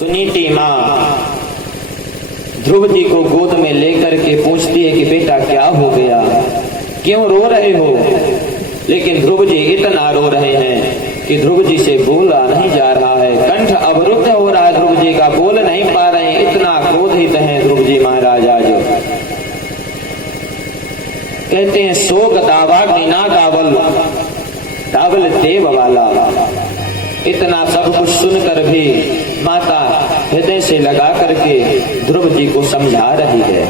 सुनीति माँ ध्रुव जी को गोद में लेकर के पूछती है कि बेटा क्या हो गया, क्यों रो रहे हो। लेकिन ध्रुव जी इतना रो रहे हैं कि ध्रुव जी से बोला नहीं जा रहा है, कंठ अवरुद्ध हो रहा है ध्रुव जी का, बोल नहीं पा रहे हैं, इतना क्रोधित हैं ध्रुव जी महाराज। आज कहते हैं शोक दावा नीना दावल दावल देव वाला। इतना सब कुछ सुनकर भी माता हृदय से लगा करके ध्रुव जी को समझा रही है।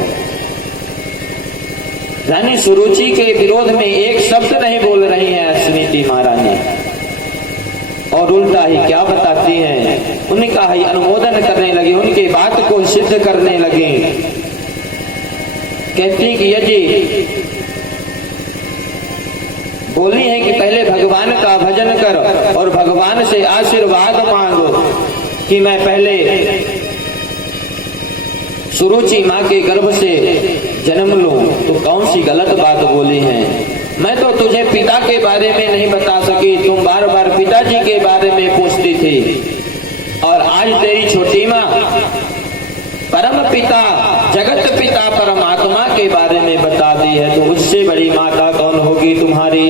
रानी सुरुचि के विरोध में एक शब्द नहीं बोल रही है सुनीति महारानी, और उल्टा ही क्या बताती हैं, उनका ही अनुमोदन करने लगी, उनकी बात को सिद्ध करने लगे। कहती कि यदि बोली है कि पहले भगवान का भजन कर और भगवान से आशीर्वाद मांगो कि मैं पहले सुरुचि माँ के गर्भ से जन्म लूं, तो कौन सी गलत बात बोली है। मैं तो तुझे पिता के बारे में नहीं बता सकी, तुम बार बार पिताजी के बारे में पूछती थी, और आज तेरी छोटी माँ परम पिता जगत पिता परमात्मा के बारे में बता दी है, तो उससे बड़ी माता कौन होगी तुम्हारी।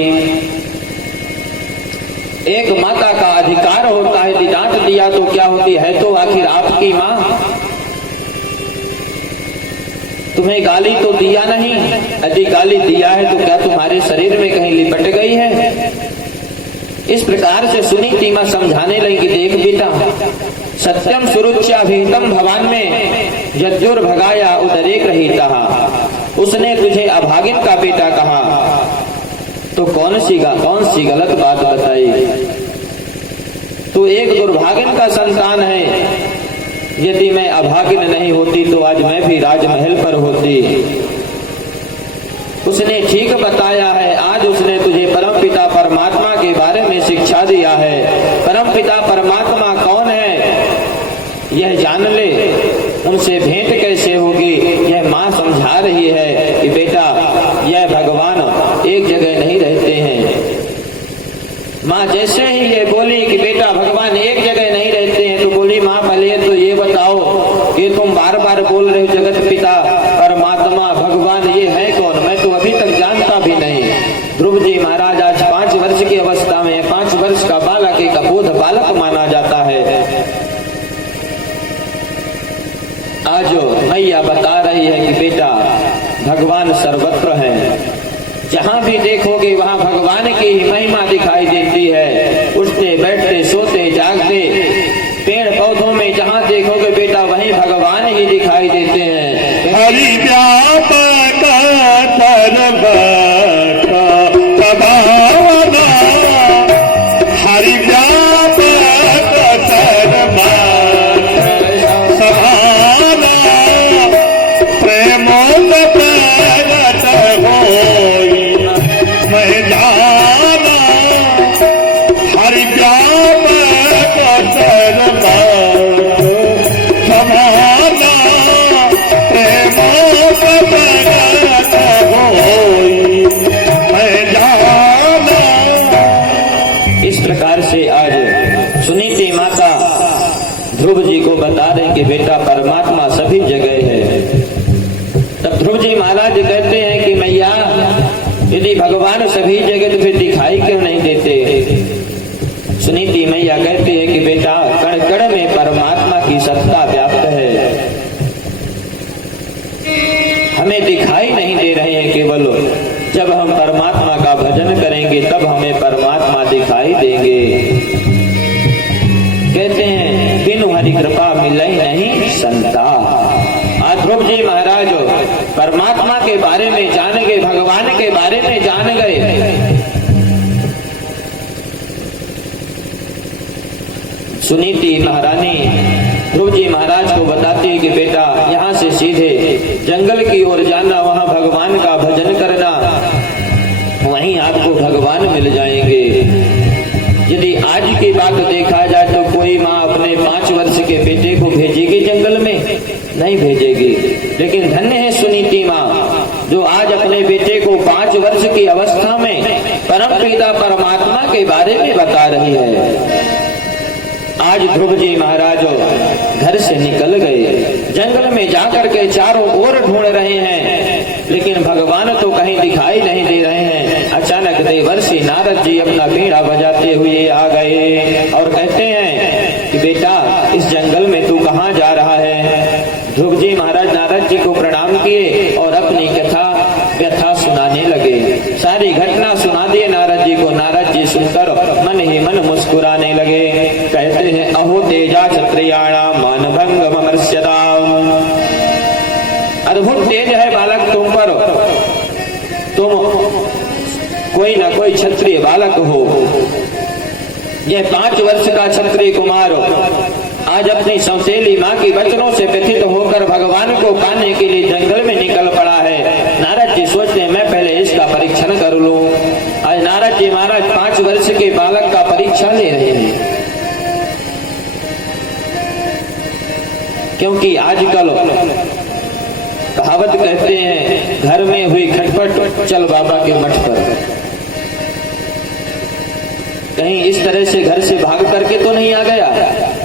एक माता का अधिकार होता है, यदि डांट दिया तो क्या होती है, तो आखिर आपकी माँ। तुम्हें गाली तो दिया नहीं, यदि गाली दिया है तो क्या तुम्हारे शरीर में कहीं लिपट गई है। इस प्रकार से सुनीति माँ समझाने लगी, देख बेटा सत्यम सुरुच्याभिहितम भवान में यद्युर भगाया उदरेक रहिता। उसने तुझे अभागिन का बेटा कहा तो कौन सी गलत बात बताई। तू एक दुर्भागिन का संतान है, यदि मैं अभागिन नहीं होती तो आज मैं भी राजमहल पर होती। उसने ठीक बताया है, आज उसने तुझे परमपिता परमात्मा के बारे में शिक्षा दिया है। परमपिता परमात्मा कौन है यह जान ले, उनसे भेंट कैसे होगी यह माँ समझा रही है कि बेटा यह भगवान एक जगह नहीं रहते हैं। माँ जैसे ही ये बोली कि बेटा भगवान एक जगह नहीं रहते हैं, तो बोली माँ पहले तो ये बताओ कि तुम बार बार बोल रहे हो जगत पिता परमात्मा भगवान, ये है कौन, मैं तो अभी तक जानता भी नहीं। ध्रुव जी महाराज आज 5 वर्ष की अवस्था में, 5 वर्ष का बालक एक अबोध बालक माना जाता है। आज मैया बता रही है कि बेटा भगवान सर्वत्र है, जहां भी देखोगे वहां भगवान की महिमा दिखाई देती है। उठते बैठते सोते जागते पेड़ पौधों में जहां देखोगे बेटा वहीं भगवान ही दिखाई देते हैं। हरि व्यापक हरि व्यापक ध्रुव जी को बता दें कि बेटा परमात्मा सभी जगह है। तब ध्रुव जी महाराज कहते हैं कि मैया यदि भगवान सभी जगह तो फिर दिखाई क्यों नहीं देते। सुनीति मैया कहती है कि बेटा कण कण में परमात्मा की सत्ता व्याप्त है, हमें दिखाई नहीं दे रहे हैं, केवल जब हम परमात्मा का भजन करेंगे तब हमें परमात्मा दिखाई देंगे। कहते हैं बिनु हरि कृपा मिले नहीं संता। आज ध्रुव जी महाराज परमात्मा के बारे में जान गए, भगवान के बारे में जान गए। सुनीति महारानी ध्रुव जी महाराज को बताती है कि बेटा यहाँ से सीधे जंगल की ओर जाना, वहां भगवान का भजन करना, वहीं आपको भगवान मिल जाएंगे। यदि आज की बात देखा जाए तो कोई माँ अपने 5 वर्ष के बेटे को भेजेगी जंगल में? नहीं भेजेगी। लेकिन धन्य है सुनीति माँ जो आज अपने बेटे को 5 वर्ष की अवस्था में परमपिता परमात्मा के बारे में बता रही है। आज ध्रुव जी महाराज घर से निकल गए। जंगल में जाकर के चारों ओर ढूंढ रहे हैं, लेकिन भगवान तो कहीं दिखाई नहीं दे रहे हैं। अचानक देवर्षि नारद जी अपना बीड़ा बजाते हुए आ गए और कहते हैं कि बेटा, इस जंगल में तू कहाँ जा रहा है? ध्रुव जी महाराज नारद जी को प्रणाम किए और अपनी कथा व्यथा सुनाने लगे। सारी घटना सुना दिए नारद जी को। नारद जी सुनकर मन ही मन मुस्कुराने लगे। कहते हैं, अहो तेजा क्षत्रियाणाम मानभंग ममर्ष्यताम्। अद्भुत तेज है बालक तुम पर, तुम कोई ना कोई क्षत्रिय बालक हो। यह 5 वर्ष का क्षत्रिय कुमार आज अपनी सौतेली माँ की वचनों से व्यथित होकर भगवान को पाने के लिए जंगल में निकल पड़ा है। नारद जी सोचते हैं, मैं पहले इसका परीक्षण कर लूं। आज नारद जी महाराज 5 वर्ष के बालक का परीक्षा ले रहे हैं, क्योंकि आजकल कहावत कहते हैं, घर में हुई खटपट चल बाबा के मठ पर। कहीं इस तरह से घर से भाग करके तो नहीं आ गया?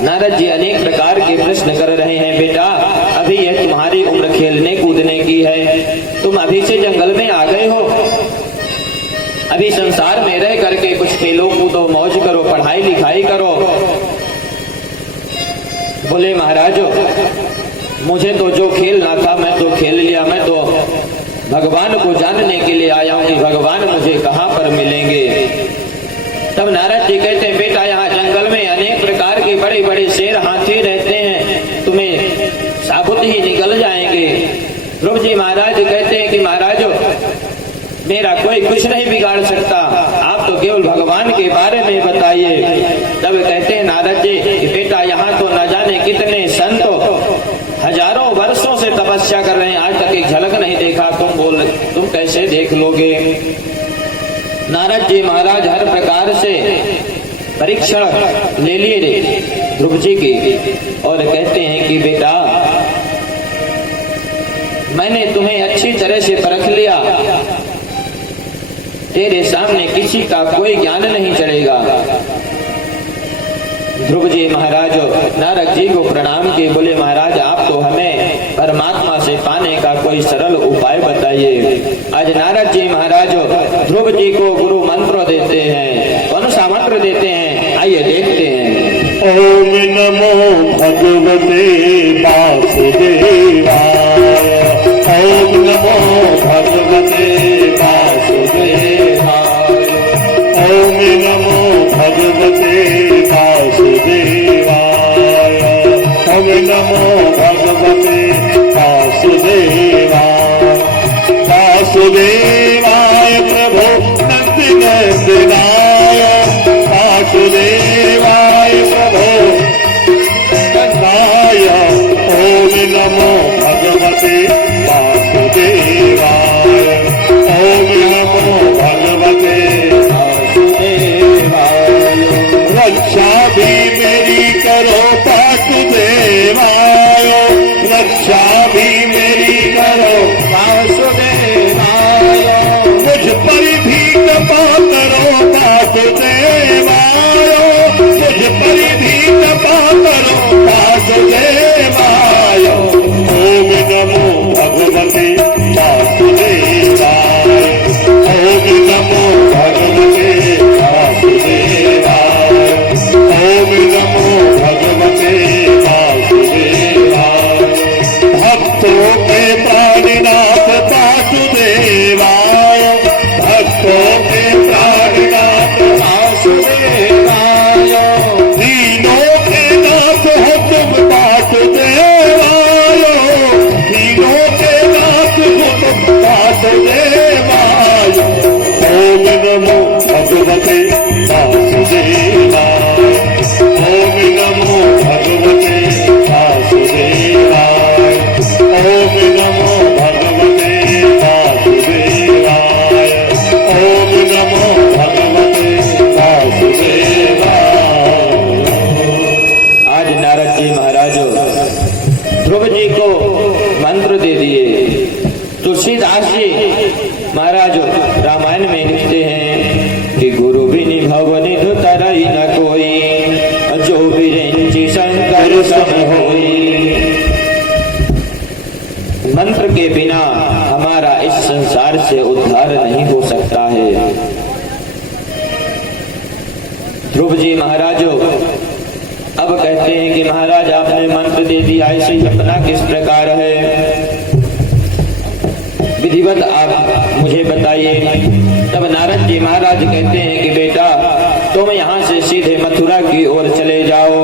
नारद जी अनेक प्रकार के प्रश्न कर रहे हैं। बेटा, अभी यह तुम्हारी उम्र खेलने कूदने की है। तुम अभी से जंगल में आ गए हो। अभी संसार में रह करके कुछ खेलो कूदो, मौज करो, पढ़ाई लिखाई करो। बोले महाराज, मुझे तो जो खेलना था मैं तो खेल लिया। मैं तो भगवान को जानने के लिए आया हूं कि भगवान मुझे कहां पर मिलेंगे। तब नारद जी कहते हैं, बेटा, यहाँ जंगल में अनेक प्रकार के बड़े बड़े शेर हाथी रहते हैं, तुम्हें साबुत ही निकल जाएंगे। ध्रुव जी महाराज कहते हैं कि महाराज, मेरा कोई कुछ नहीं बिगाड़ सकता, आप तो केवल भगवान के बारे में बताइए। तब कहते हैं नारद जी कि बेटा, यहाँ तो न जाने कितने संत हजारों वर्षों से तपस्या कर रहे हैं, आज तक एक झलक नहीं देखा। तुम कैसे देख लोगे? नारद जी महाराज हर प्रकार से परीक्षण ले लिए ध्रुव जी की और कहते हैं कि बेटा, मैंने तुम्हें अच्छी तरह से परख लिया, तेरे सामने किसी का कोई ज्ञान नहीं चढ़ेगा। ध्रुव जी महाराज नारद जी को प्रणाम किए। बोले महाराज, आप तो हमें परमात्मा से पाने का कोई सरल उपाय बताइए। आज नारद जी महाराज ध्रुव जी को गुरु मंत्र देते हैं। कौन सा मंत्र देते हैं, आइए देखते हैं। ओम नमो भगवते वासुदेवाय। ओम नमो भगवते वासुदेवाय। ओम नमो भगवते वासुदेवाय। ओम नमो भगवते वासुदेवाय। वासुदेवाय प्रभो नंद नंदनाय। वासुदेवाय प्रभो नंदनाय। ओम नमो भगवते वासुदेवाय। ओम नमो भगवते वासुदेवाय। रक्षा भी मेरी करो वासुदेवाय। रक्षा भी मेरी करो वासुदेवाय। मुझ पर भी कृपा करो वासुदेवाय। मुझ पर भी कृपा करो वासुदेवाय। ओम नमो भगवते वासुदेवाय। ओम नमो भगवते वासुदेवाय। ओम नमो भगवते वासुदेवाय। भक्तों के प्राणनाथ वासुदेवाय। भक्तों के प्राणनाथ वासुदेवाय। दीनों के नाथ हो तुम वासुदेवाय। दीनों के नाथ हो तुम वासुदेवाय। ओम नमो भगवते वासुदेवाय। ओम नमो भगवते वासुदेवाय। ओम नमो भगवते वासुदेवाय। ओम नमो भगवते वासुदेवाय। आज नारद जी महाराज ध्रुव जी को मंत्र दे दिए। तुलसीदास जी महाराज रामायण में लिखते हैं कि गुरु बिनि भव निधु तरई न कोई, जो बिरंची शंकर सम होई। के बिना हमारा इस संसार से उद्धार नहीं हो सकता है। ध्रुव जी महाराजो अब कहते हैं कि महाराज आपने मंत्र दे दिया, इसे जपना किस प्रकार है, विधिवत आप मुझे बताइए। तब नारद जी महाराज कहते हैं कि बेटा तुम यहाँ से सीधे मथुरा की ओर चले जाओ।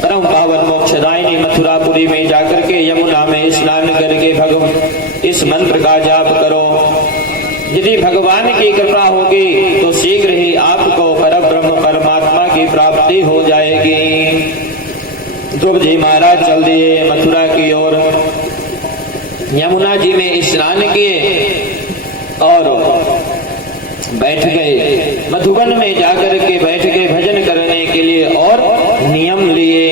परम पावन मोक्षदायिनी मथुरापुरी में जाकर के यमुना में स्नान करके भगवान इस मंत्र का जाप करो। यदि भगवान की कृपा होगी तो शीघ्र ही आपको परब्रह्म परमात्मा की प्राप्ति हो जाएगी। ध्रुव जी महाराज चल दिए मथुरा की ओर। यमुना जी में स्नान किए और बैठ गए। मधुबन में जाकर के बैठ गए भजन करने के लिए और नियम लिए।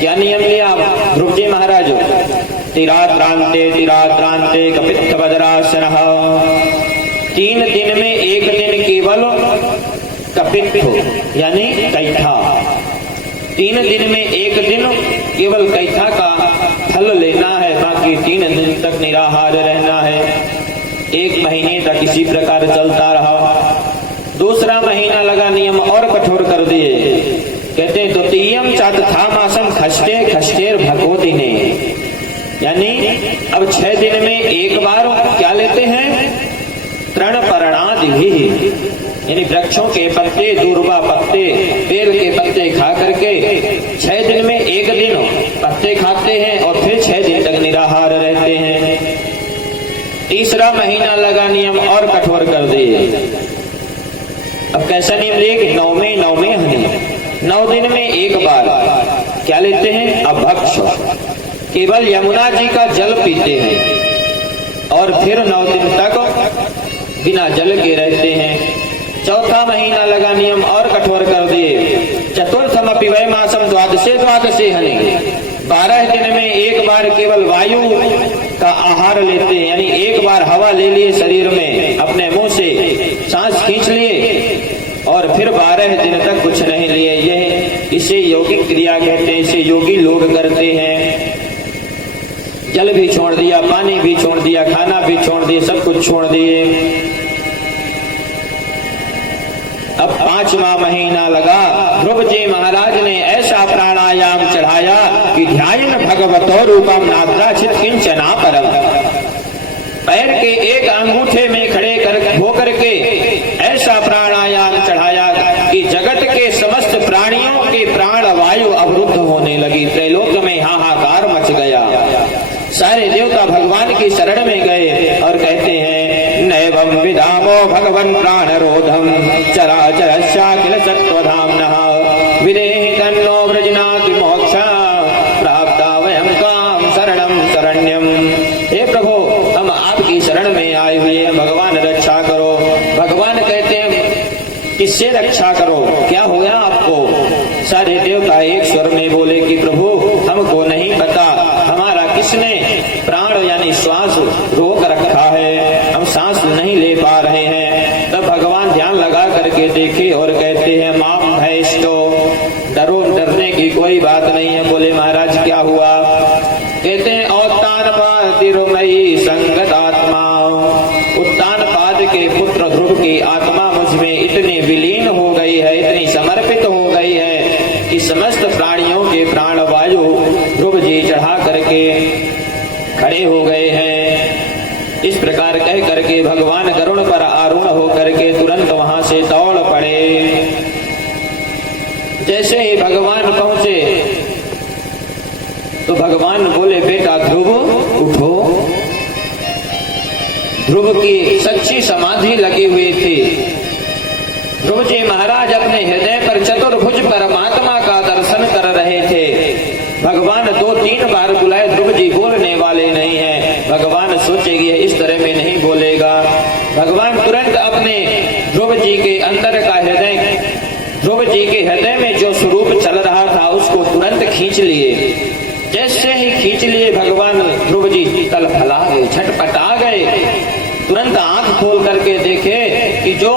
क्या नियम लिया ध्रुव जी महाराज? तिरात्रांते कपित्थवदरासनः। 3 दिन में 1 दिन केवल कपित्थ यानी कैथा, 3 दिन में 1 दिन केवल कैथा का फल लेना है, बाकी 3 दिन तक निराहार रहना है। 1 महीने तक इसी प्रकार चलता रहा। दूसरा महीना लगा नियम और कठोर कर दिए। कहते हैं द्वितीयम चतुर्थामासम खष्टे खष्टेर भगवतिने, यानी अब 6 दिन में 1 बार क्या लेते हैं? तृणपर्णादि, यानी वृक्षों के पत्ते, दूर्वा पत्ते, पेड़ के पत्ते खा करके 6 दिन में 1 दिन पत्ते खाते हैं और फिर 6 दिन तक निराहार रहते हैं। तीसरा महीना लगा नियम और कठोर कर दिए। अब कैसा नियम लिए? 9वें हनी, 9 दिन में 1 बार क्या लेते हैं? अभक्ष, केवल यमुना जी का जल पीते हैं और फिर 9 दिन तक बिना जल के रहते हैं। चौथा महीना लगा नियम और कठोर कर दिए। चतुर्थम अपि वै मासम द्वादशे हनि, 12 दिन में 1 बार केवल वायु का आहार लेते हैं, यानी 1 बार हवा ले लिए शरीर में, अपने मुंह से सांस खींच लिए और फिर 12 दिन तक कुछ नहीं लिए। यह इसे योगिक क्रिया कहते हैं, इसे योगी लोग करते हैं। जल भी छोड़ दिया, पानी भी छोड़ दिया, खाना भी छोड़ दिए, सब कुछ छोड़ दिए। अब 5वां महीना लगा। ध्रुव जी महाराज ने ऐसा प्राणायाम चढ़ाया कि ध्यान भगवतो रूपम नात्राचित किंचना परम। पैर के एक अंगूठे में खड़े होकर के ऐसा प्राणायाम चढ़ाया कि जगत के समस्त प्राणियों के प्राण वायु अवरुद्ध होने लगी। त्रैलोक में हाहाकार मच गया। सारे देवता भगवान की शरण में गए और कहते हैं नैवं विदामो भगवन् प्राणरोधम चराचरस्याखिल सत्त्वधाम्नः विदेहि तन्नो व्रजनाति मोक्षा प्राप्ता वयं काम शरणं शरण्यम। हे प्रभु, हम आपकी शरण में आए हुए हैं, भगवान रक्षा करो। भगवान कहते हैं किससे रक्षा करो? क्या होया आपको? सारे देवता एक स्वर में बोले कि प्रभु हमको नहीं पता, हमारा किसने प्राण यानी श्वास रोक रखा है, हम सांस नहीं ले पा रहे हैं। तब भगवान ध्यान लगा करके देखे और कहते हैं माम भैष्टो, डरो, डरने की कोई बात नहीं है। बोले महाराज क्या हुआ? कहते हैं औत्तानपादिरुमयी संगतात्मा, उत्तानपाद के पुत्र ध्रुव की आत्मा मुझ में इतनी विलीन हो गई है, इतनी समर्पित हो गई है कि समस्त प्राणियों के प्राण वायु ध्रुव जी चढ़ा करके खड़े हो गए हैं। इस प्रकार कह करके भगवान गरुड़ पर आरूढ़ होकर के तुरंत वहां से दौड़ पड़े। जैसे ही भगवान पहुंचे तो भगवान बोले बेटा ध्रुव उठो। ध्रुव की सच्ची समाधि लगी हुई थी। ध्रुव जी महाराज अपने हृदय पर चतुर्भुज परमात्मा का दर्शन कर रहे थे। भगवान 2-3 बार बुलाए, ध्रुव जी बोलने वाले नहीं है। भगवान सोचेगी इस तरह में नहीं बोलेगा। भगवान तुरंत अपने ध्रुव जी के अंदर का हृदय, ध्रुव जी के हृदय में जो स्वरूप चल रहा था उसको तुरंत खींच लिए। जैसे ही खींच लिए भगवान ध्रुव जी तलफला गए, छटपटा गए। तुरंत आंख खोल करके देखे कि जो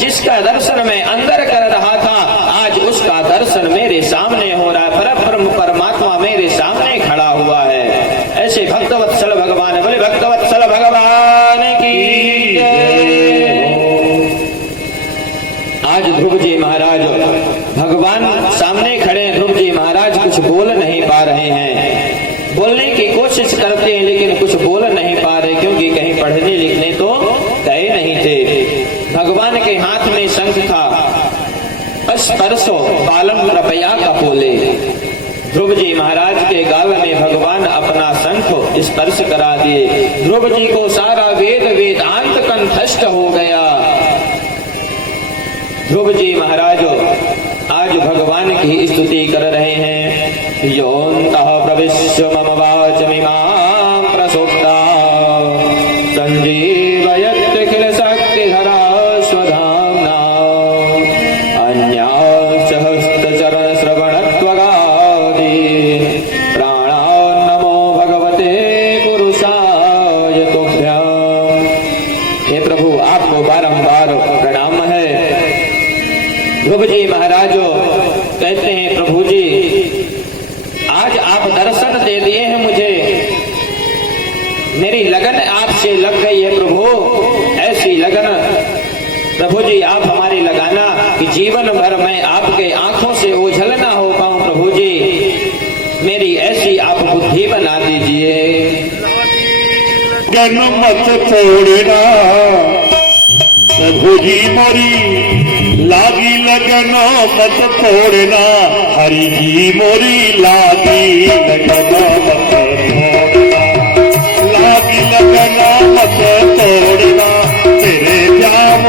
जिसका दर्शन मैं अंदर कर रहा था आज उसका दर्शन मेरे सामने हो रहा है। परब्रह्म परमात्मा मेरे सामने खड़ा हुआ आज ध्रुव जी महाराज भगवान सामने खड़े हैं। ध्रुव जी महाराज कुछ बोल नहीं पा रहे हैं, बोलने की कोशिश करते हैं लेकिन कुछ बोल नहीं पा रहे, क्योंकि कहीं पढ़ने लिखने तो गए नहीं थे। भगवान के हाथ में शंख था, स्पर्शो बालम कृपया कपोले। ध्रुव जी महाराज के गाल में भगवान अपना शंख स्पर्श करा दिए। ध्रुव जी को सारा वेदांत कंठस्थ हो गया। ध्रुव जी महाराज आज भगवान की स्तुति कर रहे हैं। योऽन्तः प्रविश्य मम वाचमिमां प्रसुप्ता संजीवयत् किल शक्तिधरा स्वधाम्ना अन्याश्च हस्तचरण श्रवणत्वगादि प्राणान् नमो भगवते पुरुषाय तुभ्यम्। हे प्रभु, आपको बारंबार प्रणाम है। ध्रुव जी महाराज कहते हैं, प्रभु जी आज आप दर्शन दे दिए हैं मुझे, मेरी लगन आपसे लग गई है प्रभु, ऐसी लगन प्रभु जी आप हमारी लगाना कि जीवन भर मैं आपके आंखों से ओझल ना हो पाऊं। प्रभु जी मेरी ऐसी आप बुद्धि बना दीजिए। गन मत छोड़ना प्रभु जी मोरी लागी लगन मत छोड़ना, हरि जी मोरी लागी लगन मत छोड़ना, लागी लगन मत छोड़ना, तेरे प्याम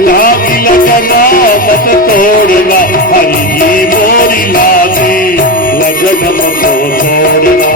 लागी लगन मत छोड़ना, हरि जी मोरी लागी लगन मत छोड़ना।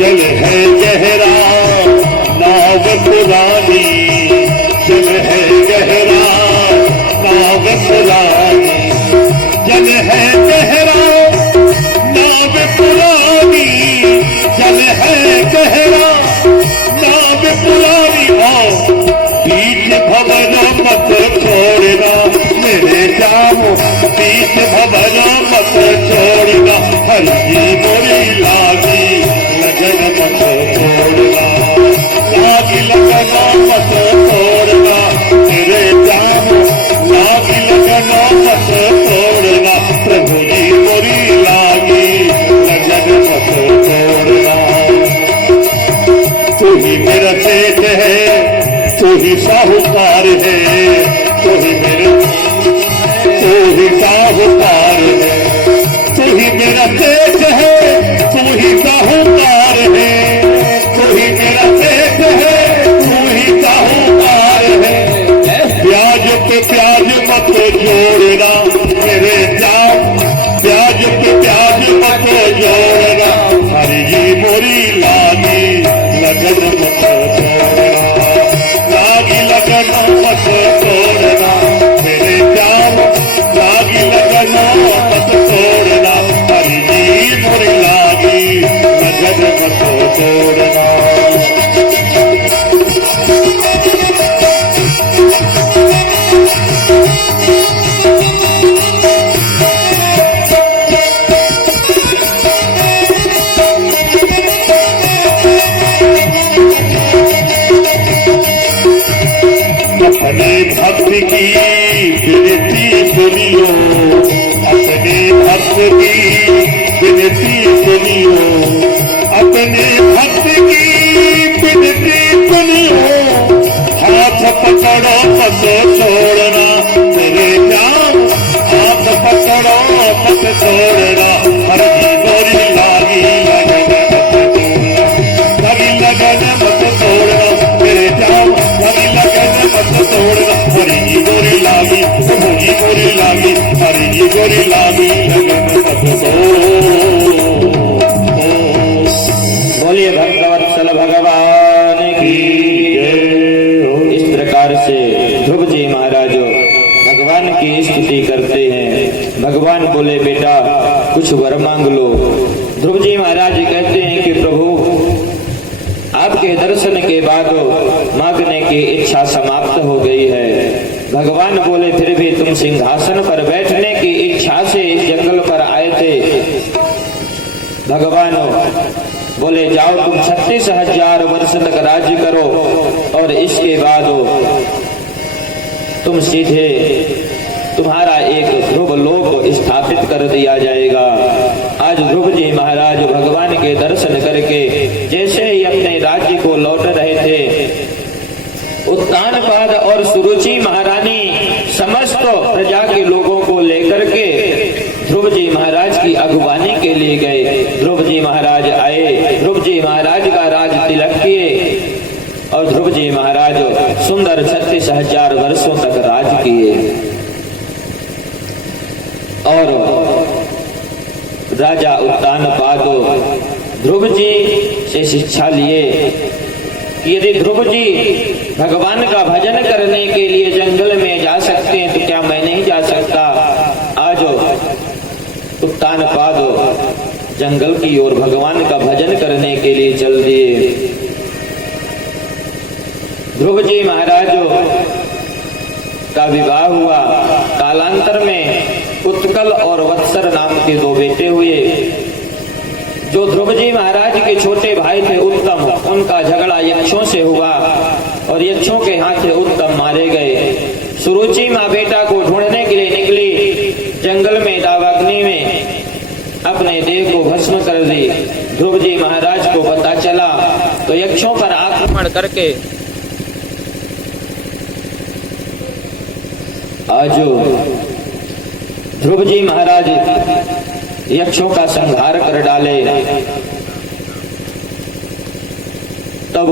जल है गहरा नाव पुरानी, जल है गहरा नाव पुरानी, जल है गहरा नाव पुरानी, जल है गहरा नाव पुरानी। आओ बीच भवन मत छोड़ना मेरे जामो, बीच भवन मत छोड़ना, हरि जी मोरी लागी लगन मत छोड़ना, लागी लगन मत छोड़ना, तेरे जामो लागी लगन मत छोड़ना, प्रभु जी मोरी लागी लगन मत छोड़ना। तू ही मेरा सेठ है, तू ही साहूकार है, तू ही मेरे तू ही साहूकार है, तू ही मेरा सेठ है, तू ही साहूकार है, तू ही मेरा सेठ है, तू ही साहूकार है। ब्याज पे ब्याज मत जोड़ना मेरे जाम, ब्याज पे ब्याज मत जोड़ना, हरि जी मोरी लागी लगन मत छोड़ना, लागी लगन मत छोड़ना, मेरे जाम लागी लगन मत छोड़ना, हरि जी मोरी लागी लगन मत छोड़ना। अपने भक्त की विनती सुनियो, अपने भक्त की विनती सुनियो, अपने भक्त की विनती सुनियो, हाथ पकड़ो मत छोड़ना तेरे जाम, हाथ पकड़ो मत छोड़ना, हर जी मोरी लागी लगन मत छोड़ना, मेरे जाम लगी लगन मत छोड़ना, हरि जी मोरी लागी, प्रभु जी मोरी लागी, हरि जी मोरी लागी लगन मत छोड़ो। बोलिए भक्तवत्सल भगवान की जय। इस प्रकार से ध्रुव जी महाराज भगवान की स्तुति करते हैं। भगवान बोले, बेटा कुछ वर मांग लो। ध्रुव जी महाराज कहते हैं कि प्रभु आपके दर्शन के बाद मांगने की इच्छा समाप्त हो गई है। भगवान बोले फिर भी तुम सिंहासन पर बैठने की इच्छा से इस जंगल पर आए थे। भगवान बोले जाओ तुम 36,000 वर्ष तक राज्य करो और इसके बाद तुम सीधे तुम्हारा एक ध्रुव लोक स्थापित कर दिया जाएगा। आज ध्रुव जी महाराज भगवान के दर्शन करके जैसे ही अपने राज्य को लौट रहे थे, उत्तानपाद और सुरुचि महारानी समस्त प्रजा के लोगों को लेकर के ध्रुव जी महाराज की अगुवानी के लिए गए। ध्रुव जी महाराज आए, ध्रुव जी महाराज का राज तिलक किए और ध्रुव जी महाराज सुंदर 36,000 वर्षों तक राज किए। और राजा उत्तानपाद ध्रुव जी से शिक्षा लिए कि यदि ध्रुव जी भगवान का भजन करने के लिए जंगल में जा सकते हैं तो क्या मैं नहीं जा सकता। आज उत्तानपाद जंगल की ओर भगवान का भजन करने के लिए चल दिए। ध्रुव जी महाराज का विवाह हुआ। कालांतर में उत्कल और वत्सर नाम के 2 बेटे हुए। जो ध्रुव जी महाराज के छोटे भाई थे उत्तम, उनका झगड़ा यक्षों से हुआ और यक्षों के हाथ से उत्तम मारे गए। सुरुचि माँ बेटा को ढूंढने के लिए निकली, जंगल में दावाग्नि में अपने देह को भस्म कर दी। ध्रुव जी महाराज को पता चला तो यक्षों पर आक्रमण करके आज ध्रुव जी महाराज यक्षों का संहार कर डाले। तब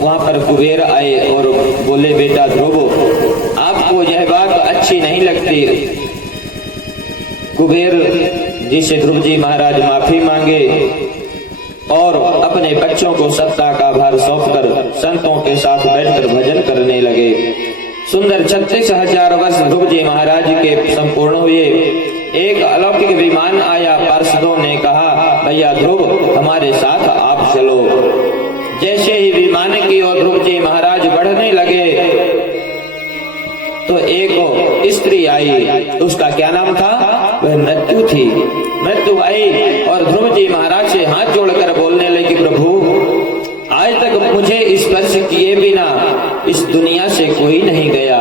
वहां पर कुबेर आए और बोले बेटा ध्रुव आपको यह बात अच्छी नहीं लगती। कुबेर जी से ध्रुव जी महाराज माफी मांगे और अपने बच्चों को सत्ता का भार सौंपकर संतों के साथ बैठकर भजन करने लगे। सुंदर 36,000 वर्ष ध्रुव जी महाराज के संपूर्ण हुए। एक अलौकिक विमान आया। पार्षदों ने कहा भैया ध्रुव हमारे साथ आप चलो। जैसे ही विमान की ओर ध्रुव जी महाराज बढ़ने लगे तो एक स्त्री आई, उसका क्या नाम था, वह मृत्यु थी। मृत्यु आई और ध्रुव जी महाराज से हाथ जोड़कर बोलने लगी प्रभु आज तक मुझे स्पर्श किए बिना इस दुनिया से कोई नहीं गया।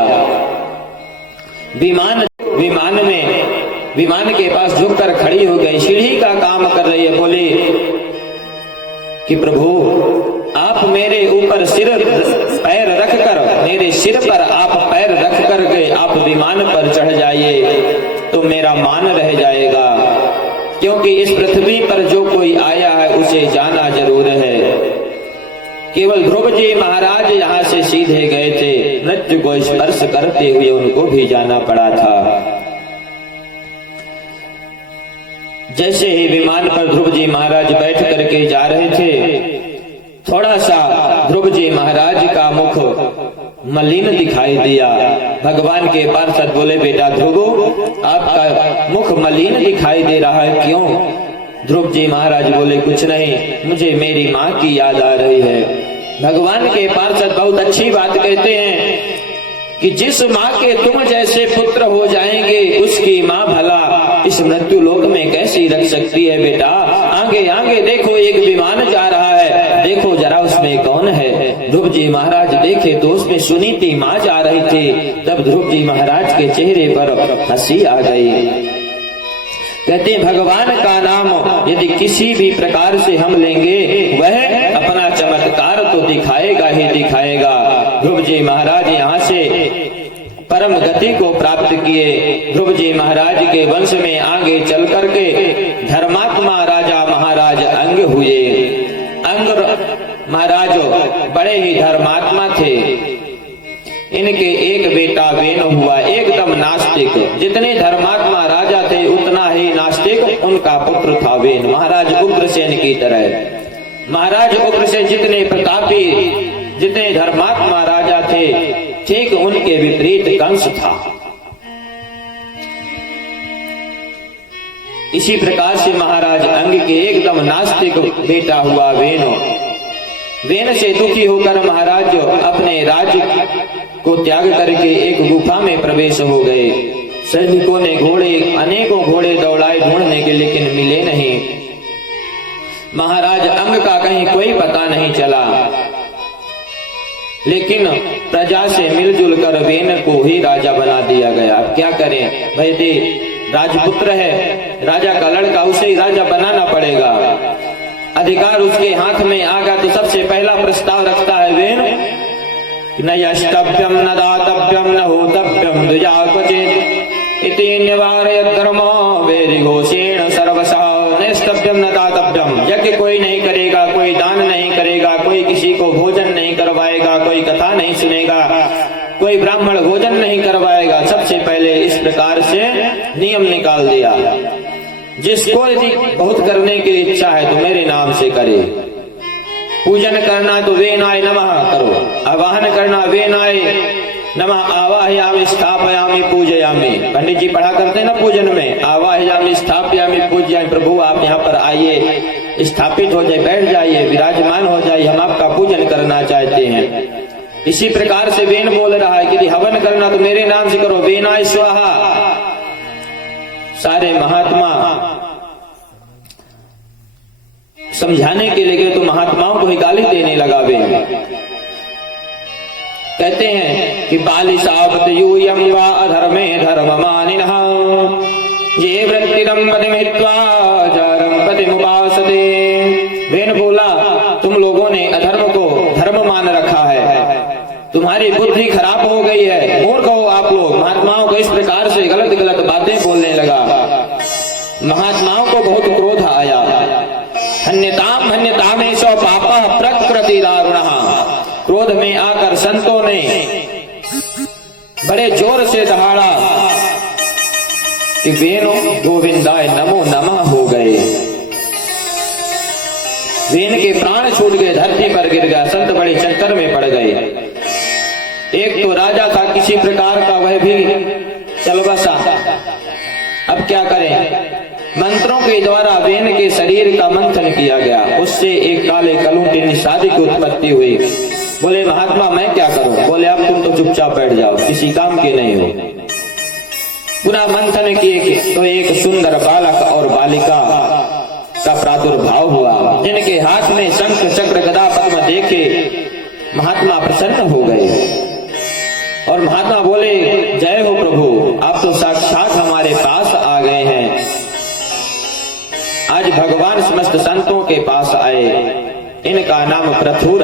विमान के पास झुककर खड़ी हो गई, सीढ़ी का काम कर रही है। बोली कि प्रभु आप मेरे ऊपर पैर रखकर, मेरे सिर पर आप पैर रख कर के आप विमान पर चढ़ जाइए तो मेरा मान रह जाएगा, क्योंकि इस पृथ्वी पर जो कोई आया है उसे जाना जरूर है। केवल ध्रुव जी महाराज यहाँ से सीधे गए थे, मृत्यु को स्पर्श करते हुए उनको भी जाना पड़ा था। जैसे ही विमान पर ध्रुव जी महाराज बैठ करके जा रहे थे, थोड़ा सा ध्रुव जी महाराज का मुख मलिन दिखाई दिया। भगवान के पार्षद बोले बेटा ध्रुव आपका मुख मलिन दिखाई दे रहा है, क्यों? ध्रुव जी महाराज बोले कुछ नहीं, मुझे मेरी माँ की याद आ रही है। भगवान के पार्षद बहुत अच्छी बात कहते हैं कि जिस माँ के तुम जैसे पुत्र हो जाएंगे उसकी माँ भला इस मृत्यु लोक में कैसी रख सकती है। बेटा आगे आगे देखो एक विमान जा रहा है, देखो जरा उसमें कौन है। ध्रुव जी महाराज देखे तो उसमें सुनीति माँ जा रही थी। तब ध्रुव जी महाराज के चेहरे पर हंसी आ गई। कहते हैं भगवान का नाम यदि किसी भी प्रकार से हम लेंगे वह अपना चमत्कार तो दिखाएगा ही दिखाएगा। ध्रुव जी महाराज यहाँ से परम गति को प्राप्त किए। ध्रुव जी महाराज के वंश में आगे चल करके धर्मात्मा राजा महाराज अंग हुए। अंग महाराज बड़े ही धर्मात्मा थे। इनके एक बेटा वेन हुआ, एकदम नास्तिक। जितने धर्मात्मा राजा थे उतना ही नास्तिक उनका पुत्र था वेन, महाराज उग्रसेन की तरह। महाराज उग्रसेन जितने प्रतापी, जितने धर्मात्मा राजा थे, ठीक उनके विपरीत कंस था। इसी प्रकार से महाराज अंग के एकदम नास्तिक बेटा हुआ वेन से दुखी होकर महाराज अपने राज्य को त्याग करके एक गुफा में प्रवेश हो गए। सैनिकों ने अनेकों घोड़े दौड़ाए ढूंढने के, लेकिन मिले नहीं। महाराज अंग का कहीं कोई पता नहीं चला, लेकिन प्रजा से मिलजुल कर वेन को ही राजा बना दिया गया। अब क्या करें भाई, राजपुत्र है, राजा का लड़का, उसे ही राजा बनाना पड़ेगा। अधिकार उसके हाथ में आ गया तो सबसे पहला प्रस्ताव रखता है वेन, न यष्टव्यम न दातव्यम न होतव्यम द्विजा क्वचित् इति निवारय धर्मो वेदिघोषेण सर्वशः। नैष्टव्यम न दातव्यम, यज्ञ कोई नहीं करेगा, कोई दान नहीं करेगा, कोई किसी को भोजन नहीं करवाएगा, कोई कथा नहीं सुनेगा, कोई ब्राह्मण भोजन नहीं करवाएगा। सबसे पहले इस प्रकार से नियम निकाल दिया, जिसको यदि बहुत करने की इच्छा है तो मेरे नाम से करे। पूजन करना तो वेनाय नमः करो, आवाहन करना वेनाय नमः आवाहयामि स्थापयामि पूजयामि। पंडित जी पढ़ा करते हैं ना पूजन में, आवाहयामि स्थापयामि पूजयामि। प्रभु आप यहाँ पर आइए, स्थापित हो जाए, बैठ जाइए, विराजमान हो जाइए, हम आपका पूजन करना चाहते हैं। इसी प्रकार से वेन बोल रहा है कि यदि हवन करना तो मेरे नाम से करो, वेनाय स्वाहा। सारे महात्मा समझाने के लिए तो महात्माओं को ही गाली देने लगा वेन। कहते हैं कि बालिशावत यूयम वा अधर्मे धर्म मानिनः ये वृत्तिरम पतिमित्वा जारम पतिमुपासते। वेन बोला, तुम लोगों ने अधर्म को धर्म मान रखा है, तुम्हारी बुद्धि खराब हो गई है, मूर्ख हो आप लोग। महात्माओं को इस प्रकार से गलत गलत बातें बोलने लगा। महात्माओं को बहुत क्रोध आया। हन्यताम एषो पापः प्रकृति दारुणः। क्रोध में आकर संतों ने बड़े जोर से दहाड़ा कि वेनो गोविंदाय नमो नमः हो गए। वेन के प्राण छूट गए, धरती पर गिर गया, संत बड़े चक्कर में पड़ गए। एक तो राजा था किसी प्रकार का, वह भी चल बसा। अब क्या करें? मंत्रों के द्वारा वेन के शरीर का मंथन किया गया, उससे एक काले कलूटी निषादी की उत्पत्ति हुई। बोले महात्मा मैं क्या करूं? बोले अब तुम तो चुपचाप बैठ जाओ, किसी काम के नहीं हो। पुनः मंथन किए तो एक सुंदर बालक और बालिका का प्रादुर्भाव हुआ, जिनके हाथ में शंख चक्र गदा पद्म देखे महात्मा प्रसन्न हो गए और महात्मा बोले जय हो प्रभु, आप तो साक्षात हमारे पास आ गए हैं। आज भगवान समस्त संतों के पास आए, इनका नाम प्रथुर